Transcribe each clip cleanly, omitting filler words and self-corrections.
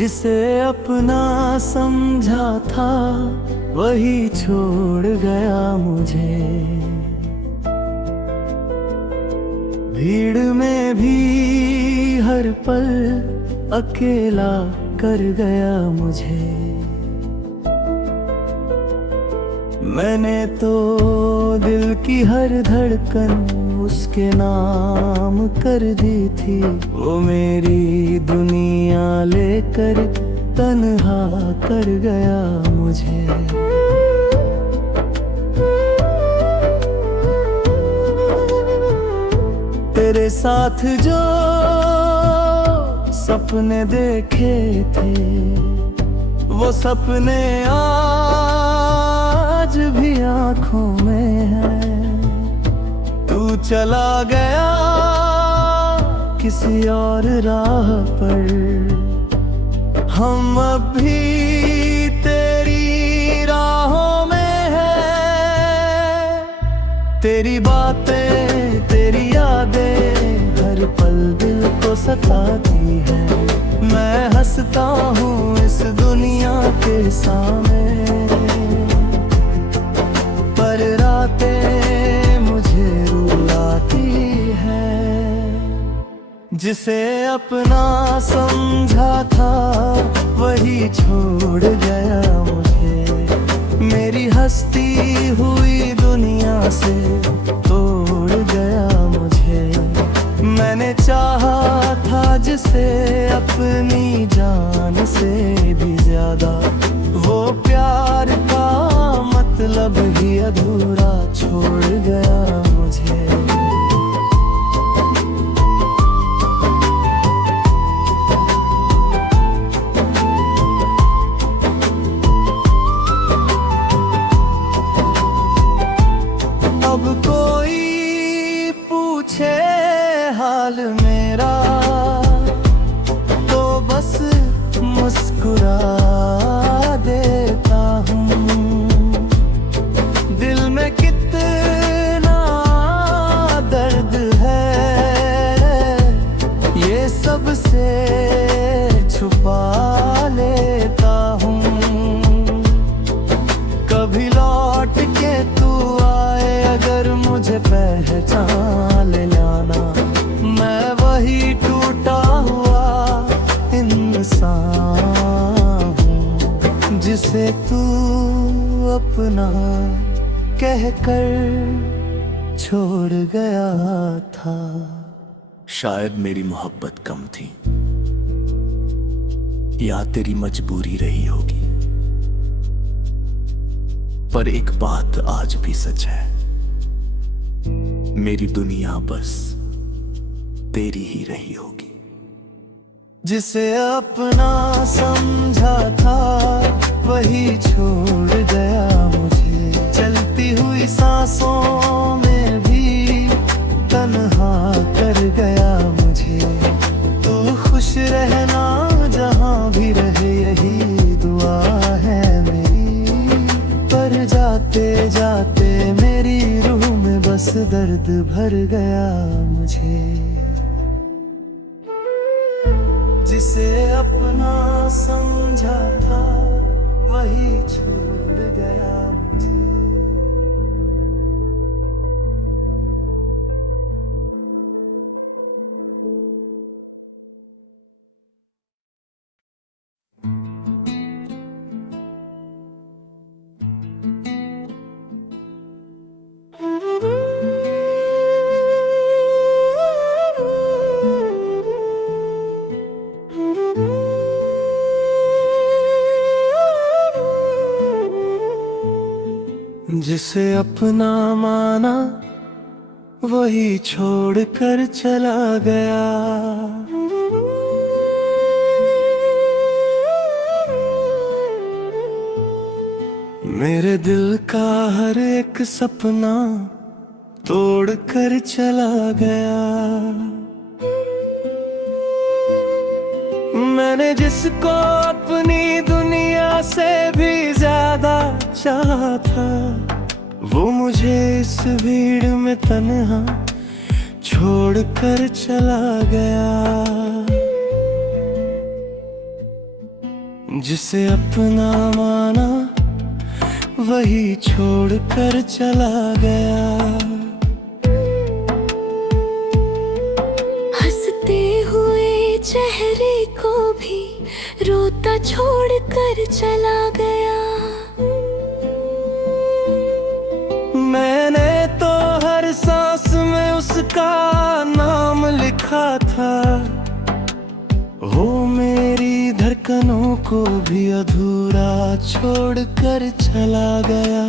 जिसे अपना समझा था वही छोड़ गया मुझे। भीड़ में भी हर पल अकेला कर गया मुझे। मैंने तो दिल की हर धड़कन उसके नाम कर दी थी। वो मेरी दुनिया लेकर तन्हा कर गया मुझे। तेरे साथ जो सपने देखे थे वो सपने आज भी आँखों में है। तू चला गया किसी और राह पर, हम अब भी तेरी राहों में है। तेरी बातें तेरी यादें हर पल दिल को सताती है। मैं हंसता हूँ इस दुनिया के सामने, पर रातें मुझे रुलाती है। जिसे अपना समझा था वही छोड़ गया मुझे। मेरी हंसती हुई दुनिया से तोड़ गया मुझे। मैंने चाहा था जिसे अपनी जान से भी ज्यादा, वो प्यार का मतलब ही अधूरा छोड़ गया मुझे। अब कोई पूछे हाल मेरा तो बस मुस्कुरा देता हूँ। दिल में कितना दर्द है ये सबसे छुपा लेता हूँ। कभी लौट के तू आए अगर मुझे पहचान लेना, मैं वही टूटा हुआ इंसान हूँ जिसे तू अपना कहकर छोड़ गया था। शायद मेरी मोहब्बत कम थी या तेरी मजबूरी रही होगी, पर एक बात आज भी सच है, मेरी दुनिया बस तेरी ही रही होगी। जिसे अपना समझा था वही छोड़ गया मुझे। चलती हुई सांसों में भी तन्हा कर गया मुझे। तू खुश रहना जहां भी रहे यही दुआ है मेरी, पर जाते जाते मेरी रूह में बस दर्द भर गया मुझे। जिसे अपना समझा था वही छोड़ गया मुझे। जिसे अपना माना वही छोड़ कर चला गया। मेरे दिल का हर एक सपना तोड़ कर चला गया। मैंने जिसको अपनी दुनिया से भी ज्यादा चाहा था वो मुझे इस भीड़ में तन्हा छोड़ कर चला गया। जिसे अपना माना वही छोड़ कर चला गया। हंसते हुए चेहरे को भी रोता छोड़ कर चला गया। मैंने तो हर सांस में उसका नाम लिखा था, वो मेरी धड़कनों को भी अधूरा छोड़ कर चला गया।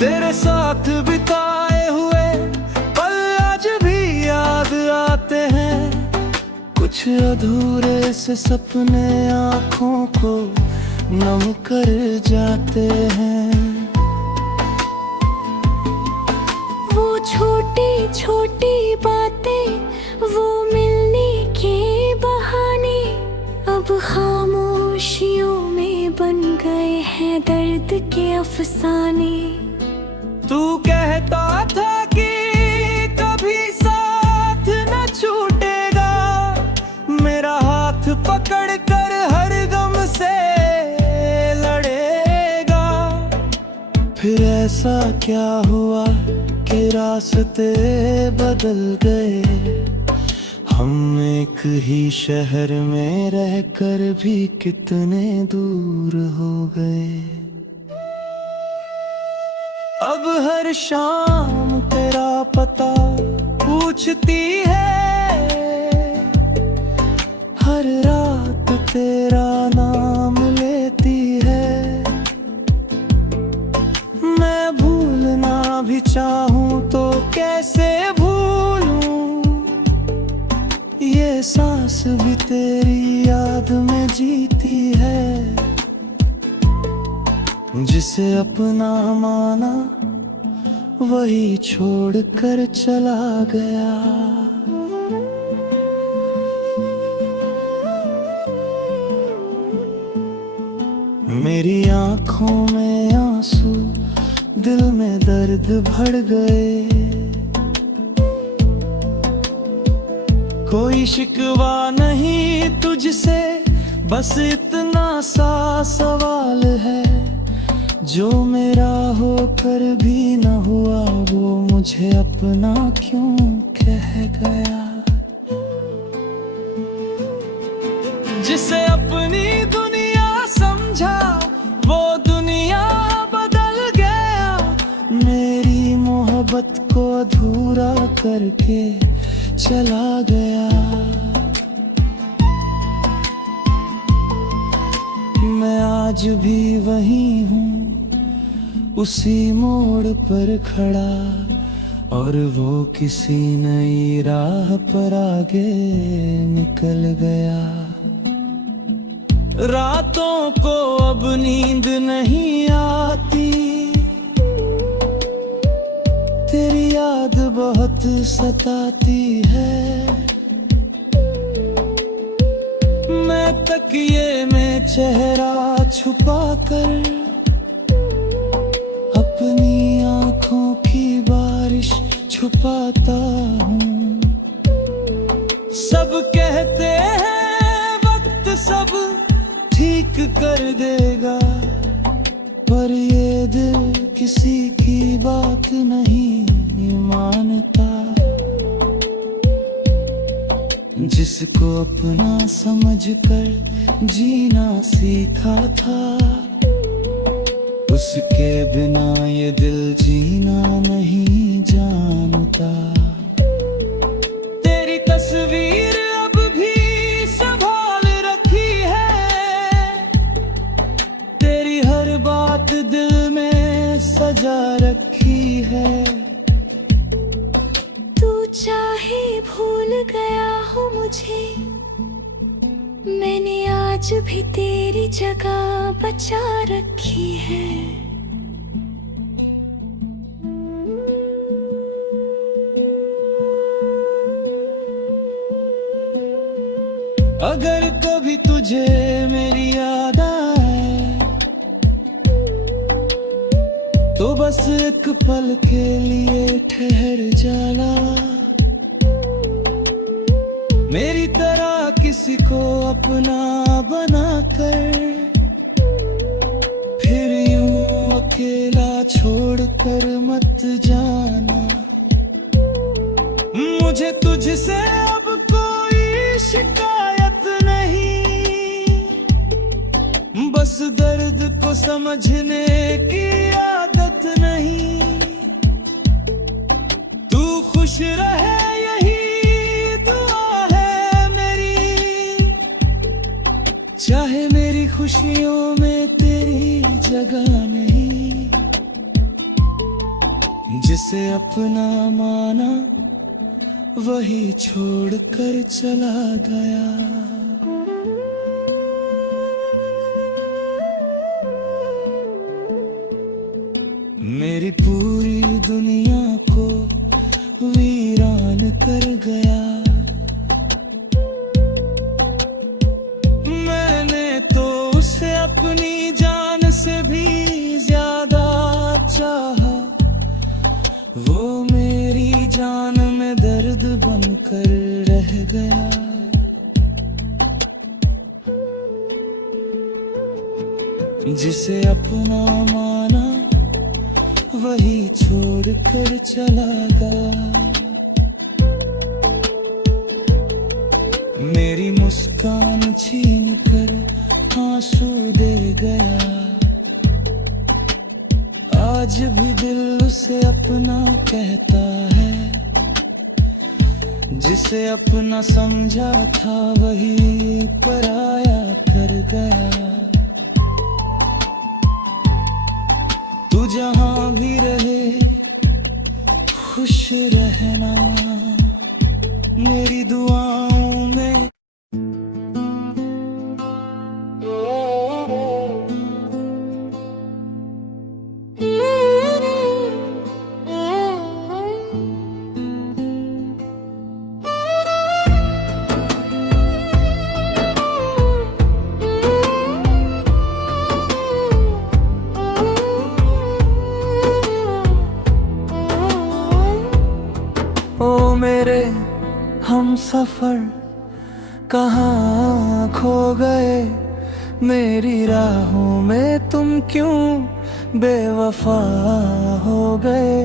तेरे साथ बिताए हुए पल आज भी याद आते हैं, कुछ अधूरे से सपने आँखों को नम कर जाते हैं। वो छोटी छोटी बातें, वो मिलने के बहाने, अब खामोशियों में बन गए हैं दर्द के अफसाने। तू कहता था कि कभी साथ न छूटेगा, मेरा हाथ पकड़ कर हर गम से लड़ेगा। फिर ऐसा क्या हुआ कि रास्ते बदल गए, हम एक ही शहर में रहकर भी कितने दूर हो गए। अब हर शाम तेरा पता पूछती है, हर रात तेरा नाम लेती है। मैं भूलना भी चाहूं तो कैसे भूलूं, ये सांस भी तेरी याद में जीती है। जिसे अपना माना वही छोड़ कर चला गया। मेरी आंखों में आंसू, दिल में दर्द भर गए। कोई शिकवा नहीं तुझसे, बस इतना सा सवाल है, जो मेरा होकर भी न हुआ वो मुझे अपना क्यों कह गया। जिसे अपनी दुनिया समझा वो दुनिया बदल गया, मेरी मोहब्बत को अधूरा करके चला गया। मैं आज भी वही हूँ, उसी मोड़ पर खड़ा, और वो किसी नई राह पर आगे निकल गया। रातों को अब नींद नहीं आती, तेरी याद बहुत सताती है। मैं तकिए में चेहरा छुपा कर अपनी आंखों की बारिश छुपाता हूँ। सब कहते हैं वक्त सब ठीक कर देगा, पर ये दिल किसी की बात नहीं मानता। जिसको अपना समझकर जीना सीखा था, उसके बिना ये दिल जीना नहीं जानता। तेरी तस्वीर अब भी संभाल रखी है, तेरी हर बात दिल में सजा रखी है। तू चाहे भूल गया हो मुझे, मैंने आज भी तेरी जगह बचा रखी है। अगर कभी तुझे मेरी याद आए, तो बस एक पल के लिए ठहर जाना। मेरी तरह किसी को अपना बना कर, फिर यूं अकेला छोड़कर मत जाना। मुझे तुझसे अब कोई शिकायत नहीं, बस दर्द को समझने की आदत नहीं। तू खुश रहे यही दुआ है मेरी, चाहे मेरी खुशियों में तेरी जगह नहीं। जिसे अपना माना वही छोड़कर चला गया। मेरी पूरी दुनिया को वीरान कर गया। मैंने तो उसे अपनी जान से भी ज्यादा चाहा, वो मेरी जान में दर्द बनकर रह गया। जिसे अपना माना वही छोड़कर चला गया। मेरी मुस्कान छीन कर आंसू दे गया। आज भी दिल उसे अपना कहता है, जिसे अपना समझा था वही पराया कर गया। तू जहां भी रहे खुश रहना, मेरी दुआओं में। ओ मेरे हम सफर कहाँ खो गए, मेरी राहों में तुम क्यों बेवफा हो गए।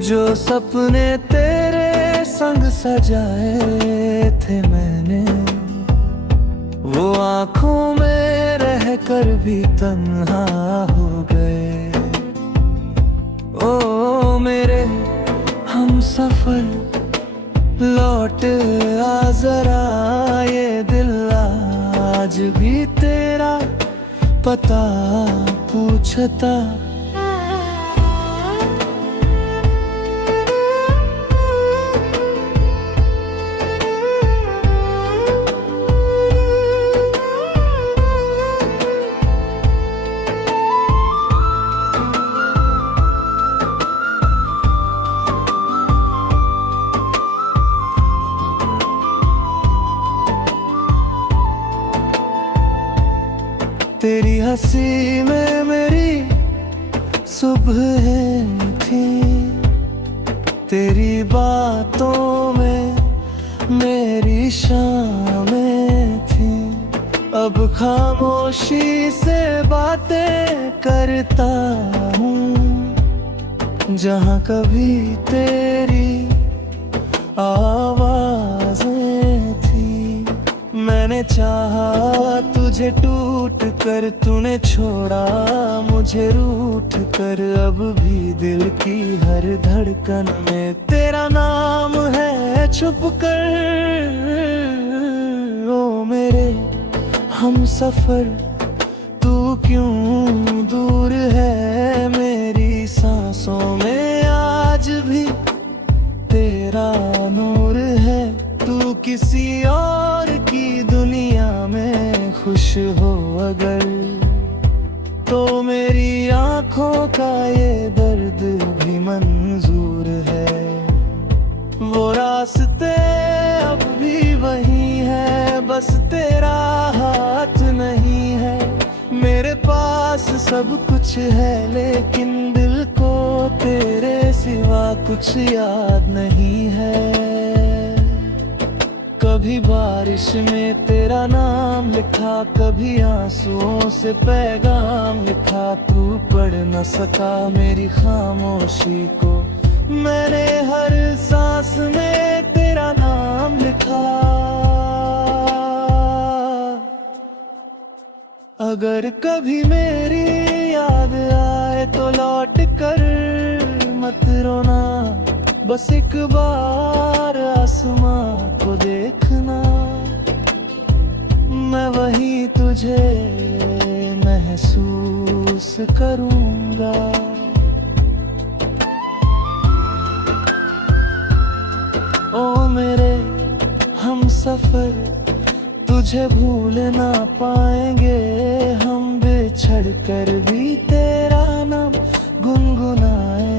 जो सपने तेरे संग सजाए थे मैंने, वो आँखों में रह कर भी तन्हा हो गए। ओ मेरे हम सफर लौट आ जरा, ये दिल आज भी तेरा पता पूछता। तेरी हंसी में मेरी सुबह थी, तेरी बातों में मेरी शामें थी। अब खामोशी से बातें करता हूँ, जहाँ कभी तेरी आवाज़ें थी। मैंने चाहा तुझे टूट कर, तूने छोड़ा मुझे रूठ कर। अब भी दिल की हर धड़कन में तेरा नाम है छुप कर। ओ मेरे हम सफर तू क्यों दूर है, मेरी सांसों में आज भी तेरा नूर है। तू किसी और की दुनिया में खुश हो अगर, तो मेरी आंखों का ये दर्द भी मंजूर है। वो रास्ते अब भी वही है, बस तेरा हाथ नहीं है। मेरे पास सब कुछ है, लेकिन दिल को तेरे सिवा कुछ याद नहीं है। कभी बारिश में तेरा नाम लिखा, कभी आंसुओं से पैगाम लिखा। तू पढ़ न सका मेरी खामोशी को, मैंने हर सांस में तेरा नाम लिखा। अगर कभी मेरी याद आए तो लौट कर मत रोना, बस एक बार आसमां को देखना। मैं वही तुझे महसूस करूंगा। ओ मेरे हम सफर, तुझे भूल ना पाएंगे हम, बिछड़ कर भी तेरा नाम गुनगुनाएंगे।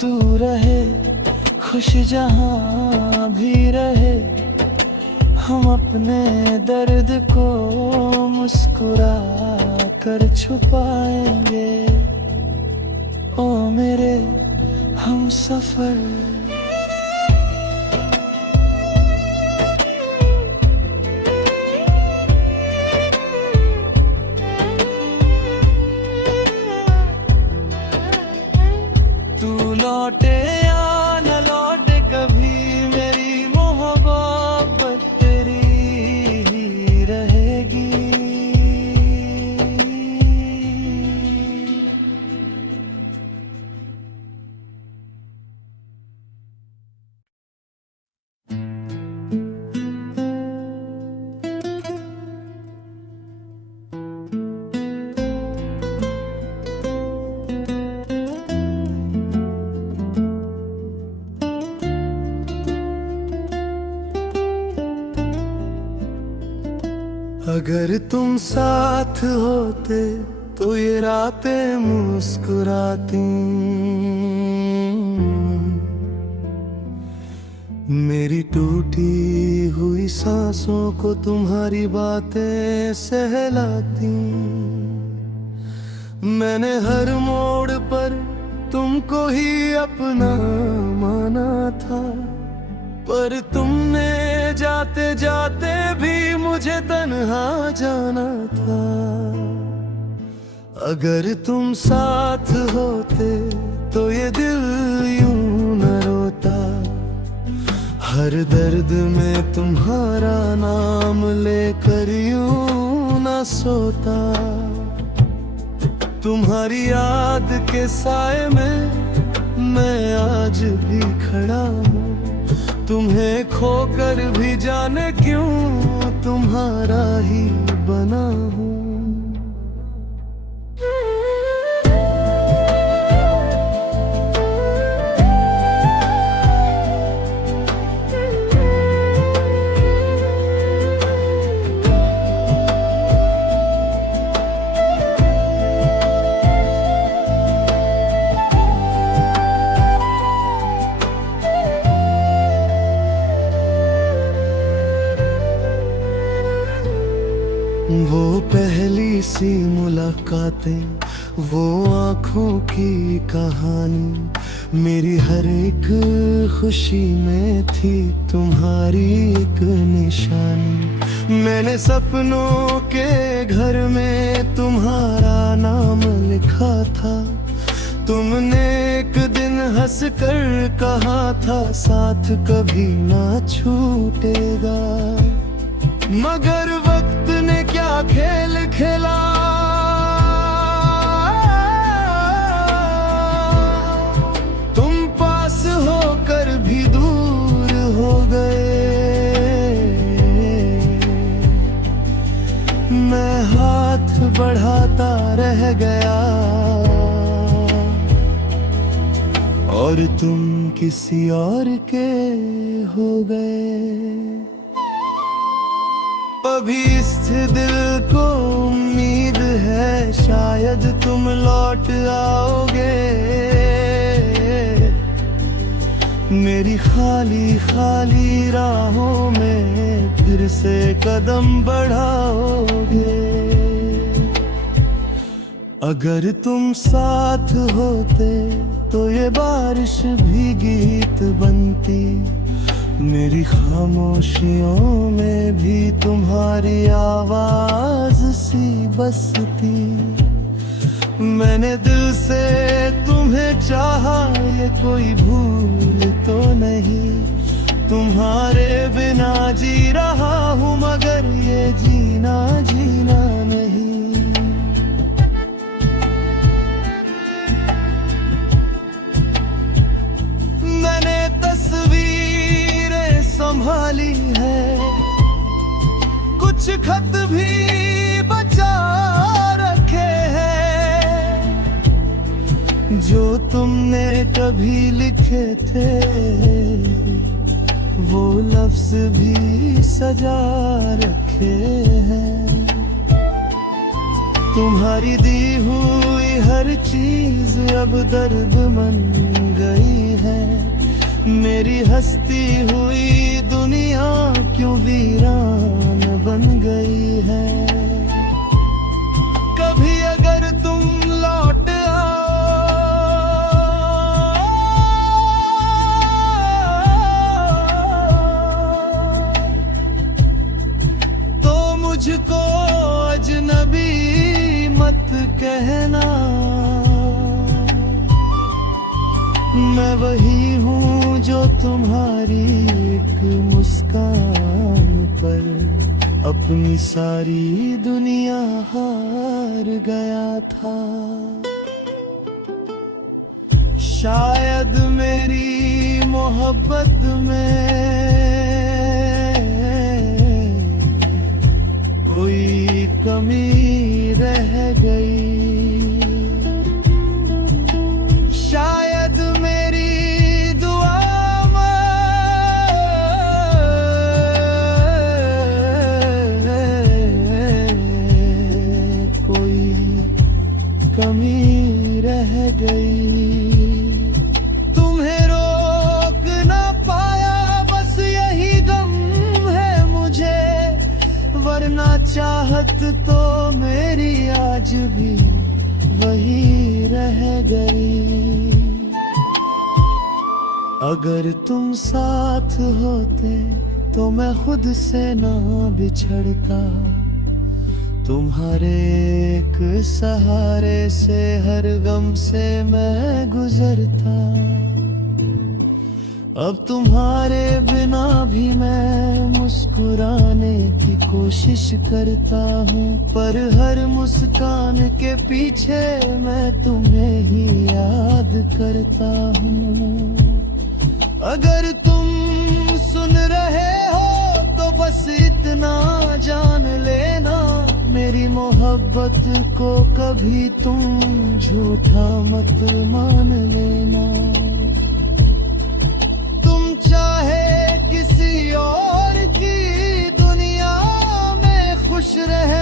तू रहे खुश जहां भी रहे, हम अपने दर्द को मुस्कुरा कर छुपाएंगे। ओ मेरे हम सफर। लौटे या न लौटे कभी, मेरी मोहब्बत तेरी ही रहेगी। अगर तुम साथ होते तो ये रातें मुस्कुराती। मेरी टूटी हुई सांसों को तुम्हारी बातें सहलाती। मैंने हर मोड़ पर तुमको ही अपना माना था, पर तुमने जाते जाते भी मुझे तन्हा जाना था। अगर तुम साथ होते तो ये दिल यूं न रोता, हर दर्द में तुम्हारा नाम लेकर यूं न सोता। तुम्हारी याद के साए में मैं आज भी खड़ा हूँ, तुम्हें खोकर भी जाने क्यों तुम्हारा ही बना हूँ। वो पहली सी मुलाकातें, वो आँखों की कहानी, मेरी हर एक खुशी में थी तुम्हारी एक निशानी। मैंने सपनों के घर में तुम्हारा नाम लिखा था, तुमने एक दिन हंस कर कहा था साथ कभी ना छूटेगा। मगर वक्त ने क्या खेल खेला, तुम पास होकर भी दूर हो गए। मैं हाथ बढ़ाता रह गया और तुम किसी और के हो गए। अभी इस दिल को उम्मीद है शायद तुम लौट आओगे, मेरी खाली खाली राहों में फिर से कदम बढ़ाओगे। अगर तुम साथ होते तो ये बारिश भी गीत बनती। मेरी खामोशियों में भी तुम्हारी आवाज सी बसती। मैंने दिल से तुम्हें चाहा, ये कोई भूल तो नहीं। तुम्हारे बिना जी रहा हूँ मगर ये जीना जीना नहीं। मैंने तस्वीरें संभाली है, कुछ खत भी बचा रखे हैं जो तुमने कभी लिखे थे। वो लफ्ज भी सजा रखे हैं। तुम्हारी दी हुई हर चीज अब दर्द बन गई है। मेरी हंसती हुई दुनिया क्यों वीरान बन गई है। कभी अगर तुम लौट मुझको अजनबी मत कहना। मैं वही हूँ जो तुम्हारी एक मुस्कान पर अपनी सारी दुनिया हार गया था। शायद मेरी मोहब्बत में कोई कमी रह गई। शायद मेरी दुआ में कोई कमी रह गई। तुम्हें रोक ना पाया बस यही गम है मुझे, वरना चाहत तो मेरी आज भी वही रह गई। अगर तुम साथ होते तो मैं खुद से ना बिछड़ता। तुम्हारे एक सहारे से हर गम से मैं गुजरता। अब तुम्हारे बिना भी मैं मुस्कुराने की कोशिश करता हूँ, पर हर मुस्कान के पीछे मैं तुम्हें ही याद करता हूँ। अगर तुम सुन रहे हो तो बस इतना जान लेना, मेरी मोहब्बत को कभी तुम झूठा मत मान लेना। चाहे किसी और की दुनिया में खुश रहे